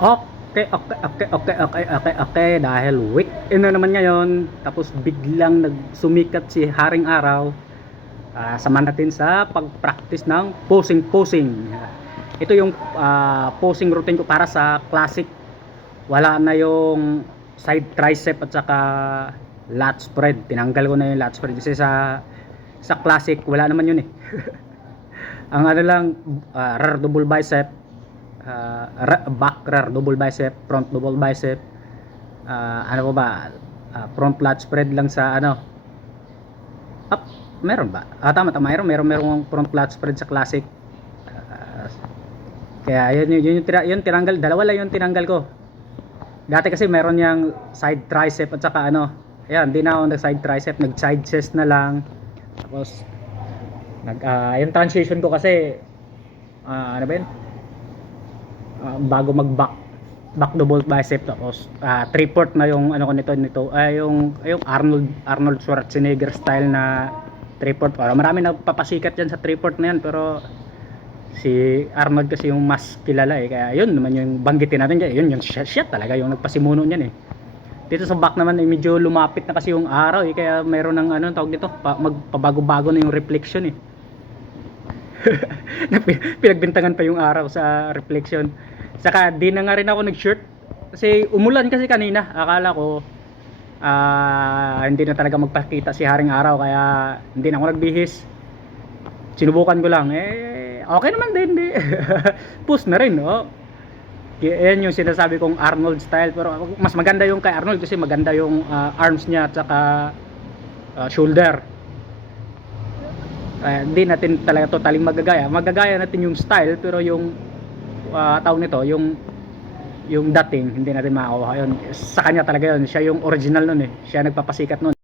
Okay. Dahil weekend na naman ngayon, tapos biglang nagsumikat si Haring Araw. Samahan natin sa pag-practice ng posing. Ito yung posing routine ko para sa classic. Wala na yung side tricep at saka lat spread. Tinanggal ko na yung lat spread kasi sa classic wala naman yun eh. Ang ano lang, rear double bicep, back rear double bicep, front double bicep, ano pa ba, front lat spread lang sa ano, up, meron ba? Tama, meron front lat spread sa classic. Kaya yun tinanggal, dalawa lang yung tinanggal ko. Dati kasi meron yung side tricep at saka ano, ayan, hindi na ako nag side tricep, nag side chest na lang. Tapos yung transition ko kasi ano ba yun? Bago mag back double bicep, tapos 3/4 na yung ano ko nito yung Arnold Schwarzenegger style na 3/4. Para marami nagpapasikat diyan sa 3/4 na yan, pero si Arnold kasi yung mas kilala eh, kaya yun naman yung banggitin natin dyan. Yun yung siya talaga yung nagpasimuno niyan eh. Dito sa back naman eh, medyo lumapit na kasi yung araw eh, kaya mayroon ng ano tawag dito, magpabago-bago na yung reflection eh. Pinagbintangan pa yung araw sa reflection. Saka di na nga rin ako nag-shirt kasi umulan kasi kanina. Akala ko hindi na talaga magpakita si Haring Araw, kaya hindi na ako nagbihis. Sinubukan ko lang okay naman din di. Push na rin oh. Yan yung sinasabi kong Arnold style, pero mas maganda yung kay Arnold kasi maganda yung arms niya at saka shoulder. Hindi natin talaga totaling magagaya natin yung style, pero yung tawag nito, yung dating hindi natin makakuha yun. Sa kanya talaga yun, siya yung original nun eh, siya nagpapasikat nun.